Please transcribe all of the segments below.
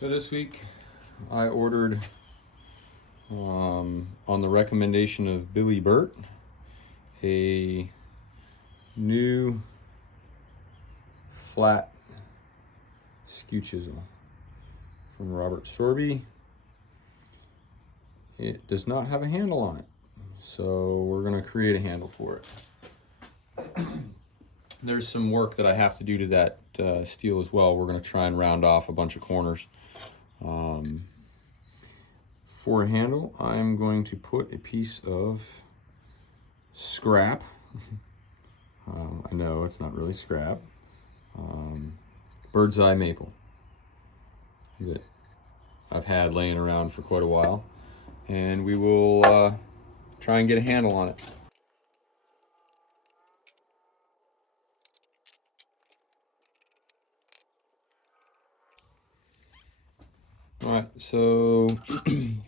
So this week I ordered, on the recommendation of Billy Burt, a new flat skew chisel from Robert Sorby. It does not have a handle on it, so we're going to create a handle for it. There's some work that I have to do to that steel as well. We're going to try and round off a bunch of corners. For a handle, I'm going to put a piece of scrap. I know it's not really scrap. Bird's eye maple that I've had laying around for quite a while, and we will try and get a handle on it. All right, so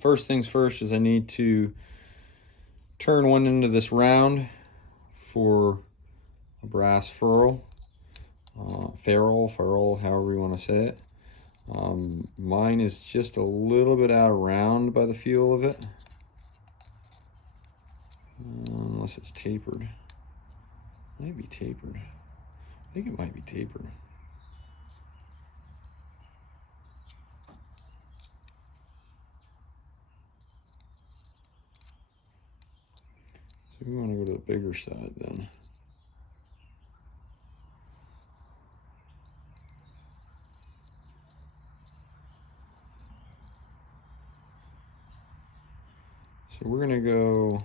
first things first is I need to turn one end of this round for a brass ferrule, ferrule, however you want to say it. Mine is just a little bit out of round by the feel of it, unless it's tapered. Might be tapered. I think it might be tapered. So we want to go to the bigger side then. So we're gonna go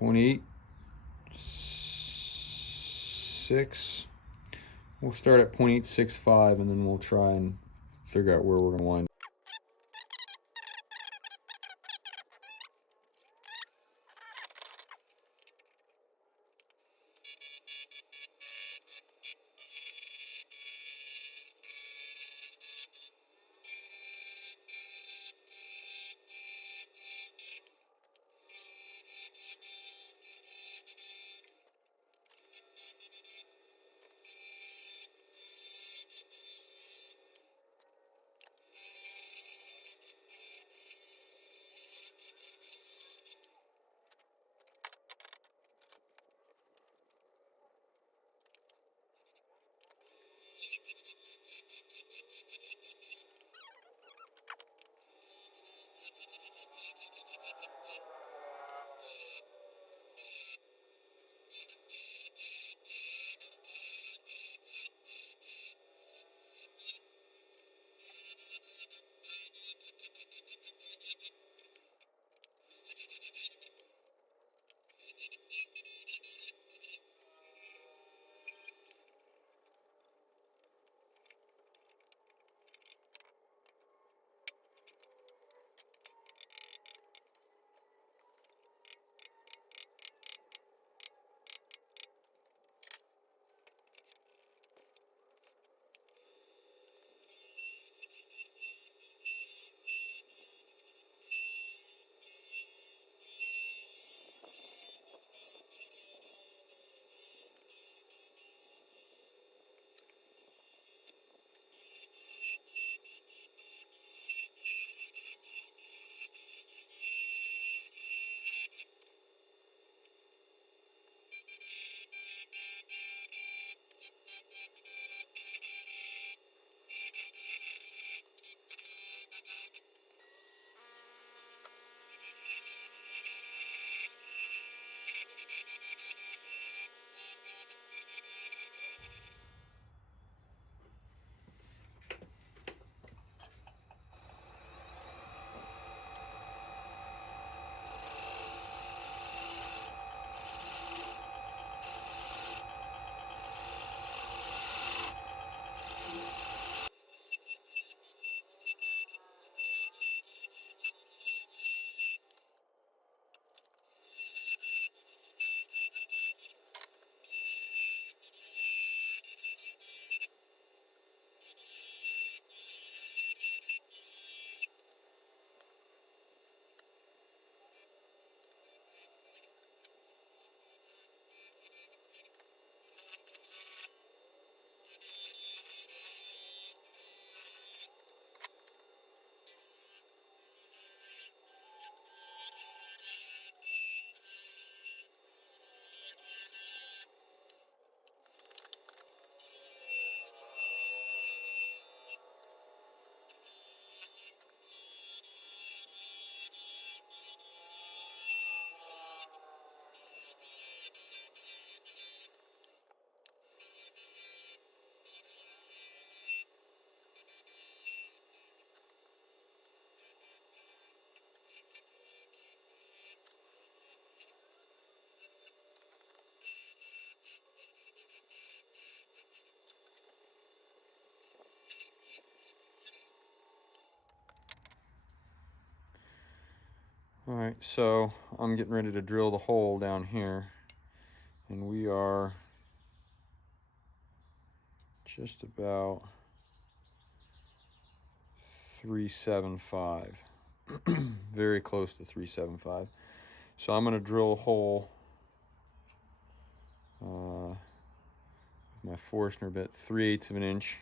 0.86. We'll start at 0.865 and then we'll try and figure out where we're gonna wind. right, so I'm getting ready to drill the hole down here, and we are just about 375. Very close to 375. So I'm going to drill a hole with my Forstner bit, 3/8 of an inch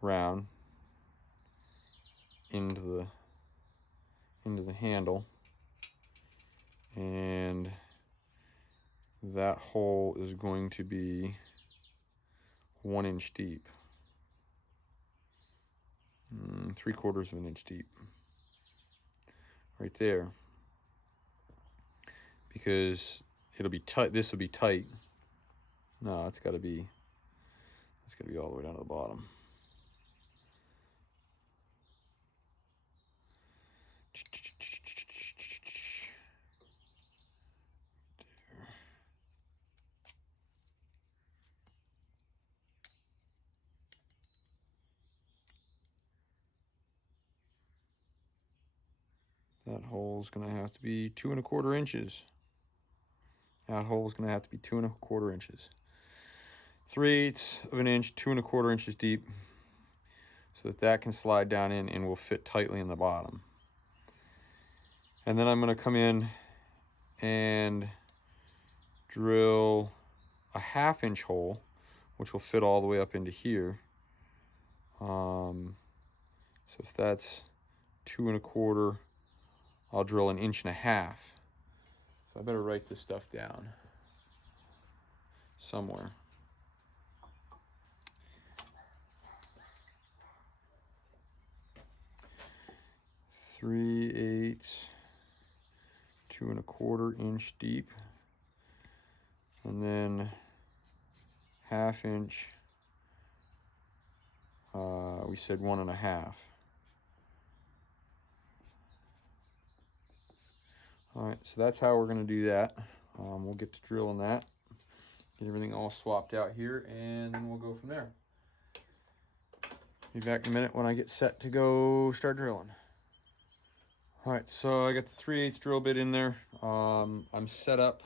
round into the handle, and that hole is going to be 1 inch deep, 3/4 of an inch deep, right there, because it'll be tight. This will be tight. No, it's got to be all the way down to the bottom. That hole's gonna have to be 2 1/4 inches. That hole's gonna have to be 2 1/4 inches. 3/8 of an inch, 2 1/4 inches deep, so that can slide down in and will fit tightly in the bottom. And then I'm gonna come in and drill a 1/2 inch hole, which will fit all the way up into here. So if that's 2 1/4, I'll drill 1.5 inches. So I better write this stuff down somewhere. Three-eighths, 2 1/4 inch deep, and then 1/2 inch. We said 1.5. All right, so that's how we're going to do that. We'll get to drilling that, get everything all swapped out here, and then we'll go from there. Be back in a minute when I get set to go start drilling. All right, so I got the 3/8 drill bit in there. I'm set up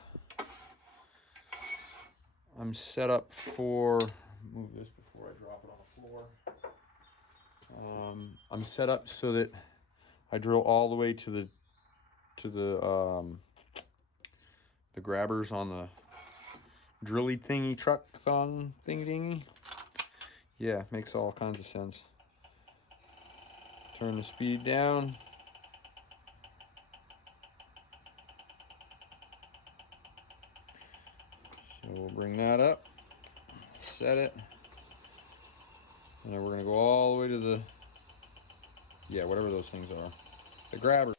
for, move this before I drop it on the floor. I'm set up so that I drill all the way to the grabbers on the drilly thingy truck thong thingy. Yeah, makes all kinds of sense. Turn the speed down. So we'll bring that up, set it, and then we're gonna go all the way to the, yeah, whatever those things are, the grabber.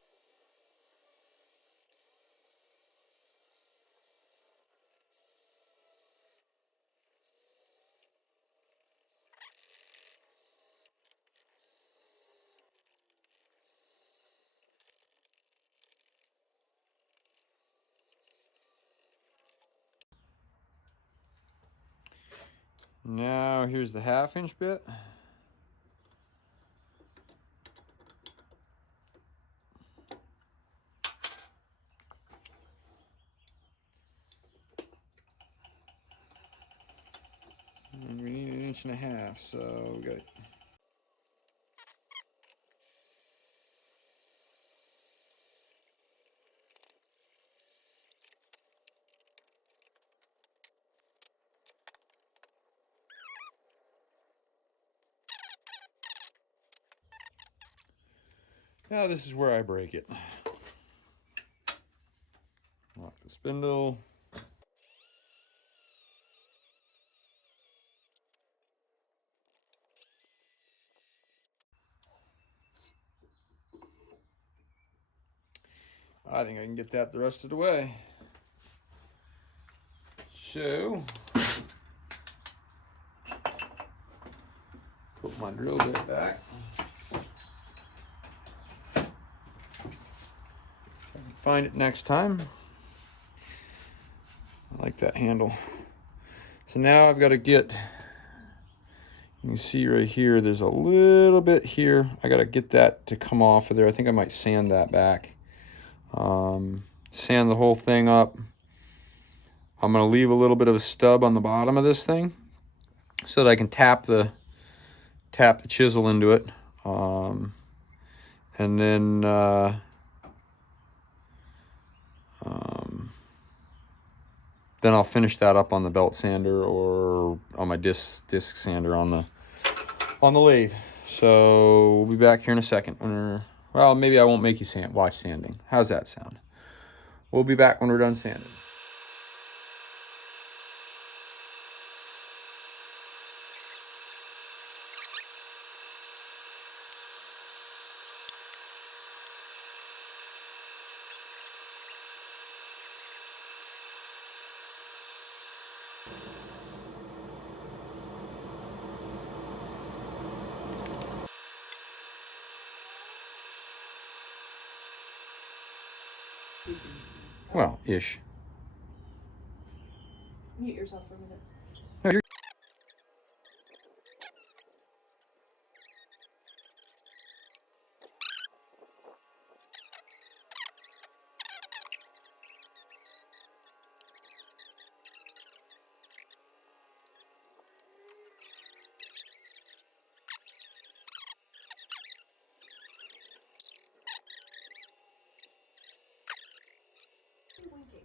Now here's the 1/2 inch bit. And we need 1.5 inches, so we got it. Now this is where I break it. Lock the spindle. I think I can get that the rest of the way. So, put my drill bit back. If I can find it next time. I like that handle. So now I've got to get You can see right here, there's a little bit here. I gotta get that to come off of there. I think I might sand that back. Sand the whole thing up. I'm gonna leave a little bit of a stub on the bottom of this thing so that I can tap the chisel into it. And then I'll finish that up on the belt sander or on my disc sander on the lathe. So we'll be back here in a second. Well, maybe I won't make you watch sanding. How's that sound? We'll be back when we're done sanding. Well, ish. Mute yourself for a minute. No, you're Winking.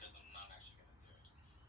because I'm not actually going to do it.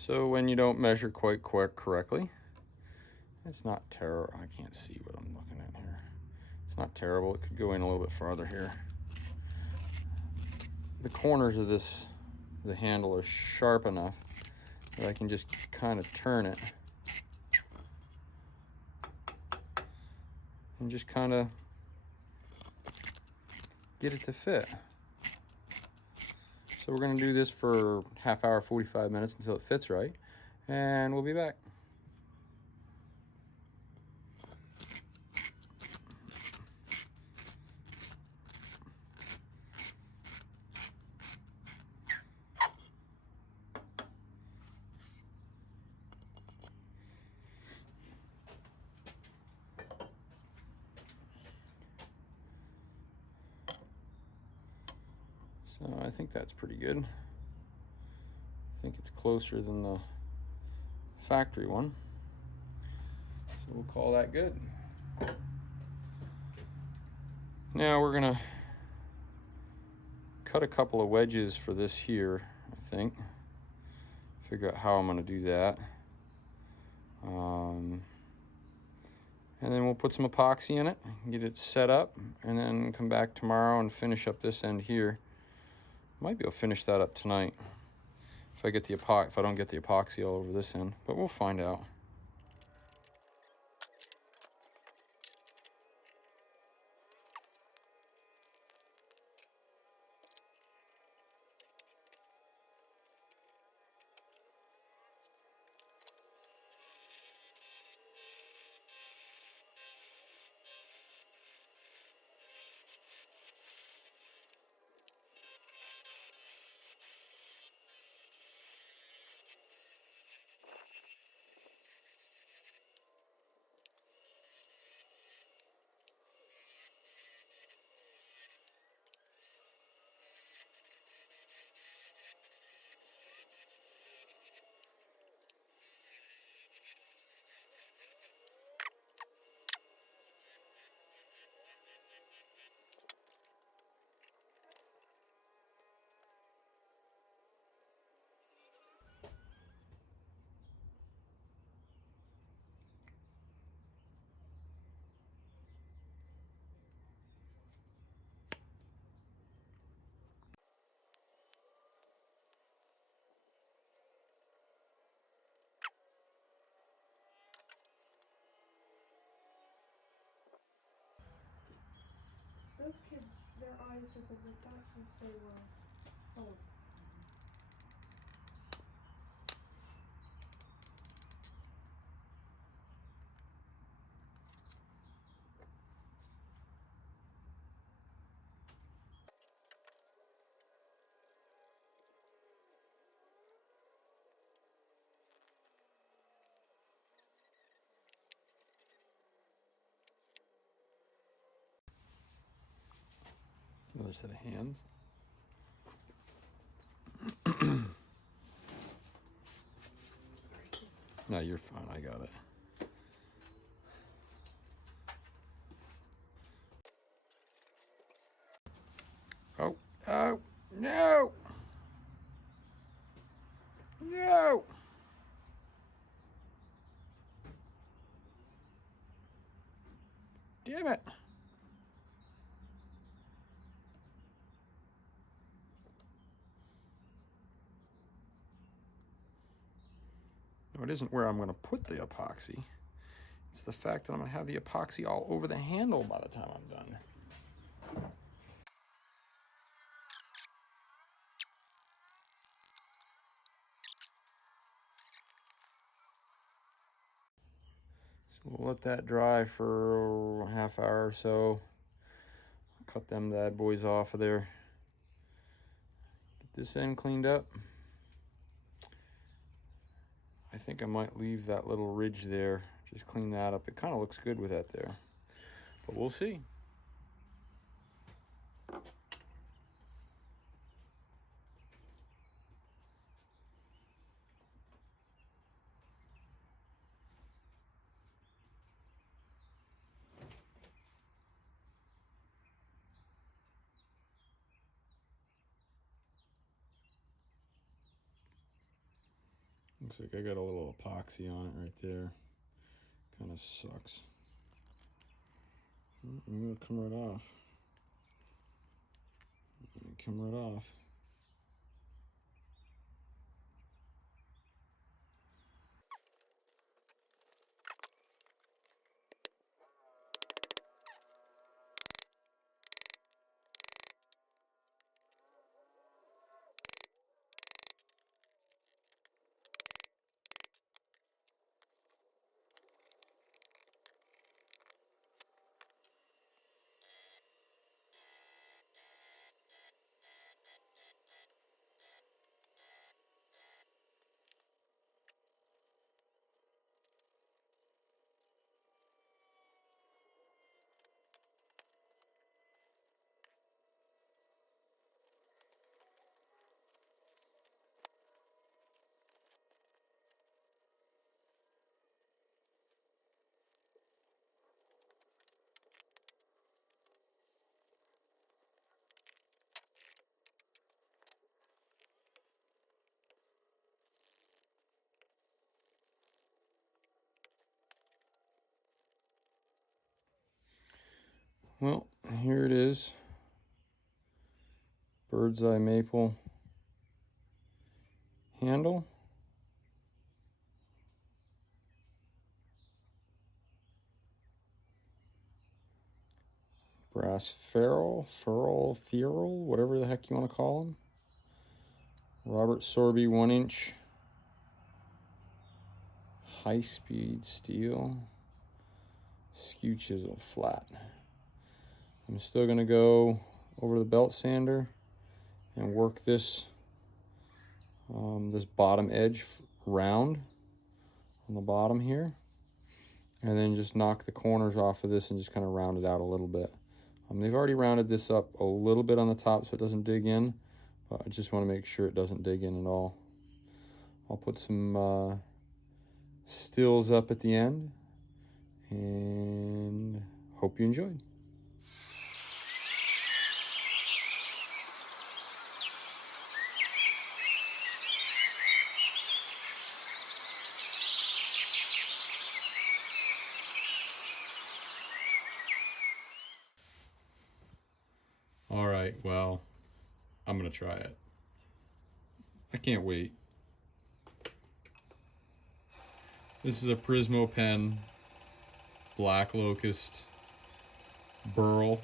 So when you don't measure quite correctly, it's not terrible. I can't see what I'm looking at here. It's not terrible. It could go in a little bit farther here. The corners of the handle are sharp enough that I can just kind of turn it and just kind of get it to fit. So we're going to do this for half hour, 45 minutes until it fits right, and we'll be back. So I think that's pretty good. I think it's closer than the factory one. So we'll call that good. Now we're gonna cut a couple of wedges for this here, I think. Figure out how I'm gonna do that. And then we'll put some epoxy in it, get it set up, and then come back tomorrow and finish up this end here. Might be able to finish that up tonight if I don't get the epoxy all over this end, but we'll find out. said that the ducks since they were whole. Another set of hands. No, you're fine. I got it. Oh, oh, no! No! Damn it! No, it isn't where I'm going to put the epoxy. It's the fact that I'm going to have the epoxy all over the handle by the time I'm done. So we'll let that dry for a half hour or so. Cut them bad boys off of there. Get this end cleaned up. I think I might leave that little ridge there. Just clean that up. It kind of looks good with that there. But we'll see. Looks like I got a little epoxy on it right there. Kind of sucks. I'm gonna come right off. Come right off. Well, here it is. Bird's eye maple handle. Brass ferrule, whatever the heck you want to call them. Robert Sorby 1-inch high-speed steel. Skew chisel flat. I'm still going to go over the belt sander and work this this bottom edge round on the bottom here, and then just knock the corners off of this and just kind of round it out a little bit. They've already rounded this up a little bit on the top so it doesn't dig in, but I just want to make sure it doesn't dig in at all. I'll put some stills up at the end, and hope you enjoyed. All right, well, I'm gonna try it. I can't wait. This is a Prismo pen, Black Locust, Burl.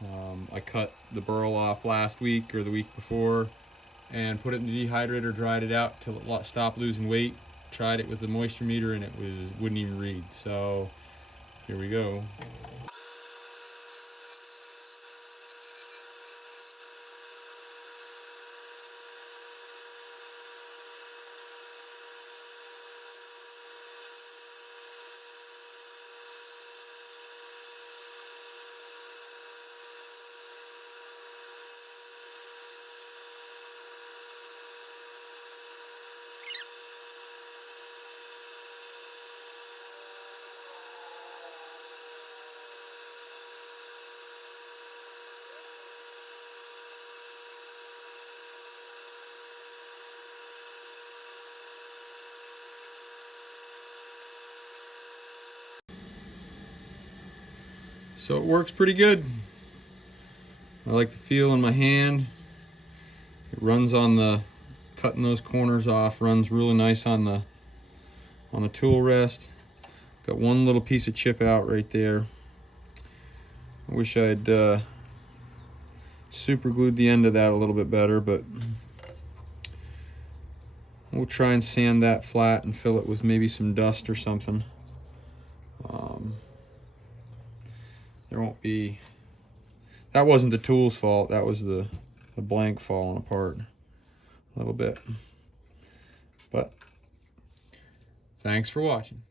I cut the burl off last week or the week before and put it in the dehydrator, dried it out till it stopped losing weight. Tried it with the moisture meter and it wouldn't even read. So here we go. So it works pretty good. I like the feel in my hand. It runs on the, cutting those corners off, runs really nice on the tool rest. Got one little piece of chip out right there. I wish I'd super glued the end of that a little bit better, but we'll try and sand that flat and fill it with maybe some dust or something. There won't be, that wasn't the tool's fault, that was the blank falling apart a little bit. But thanks for watching.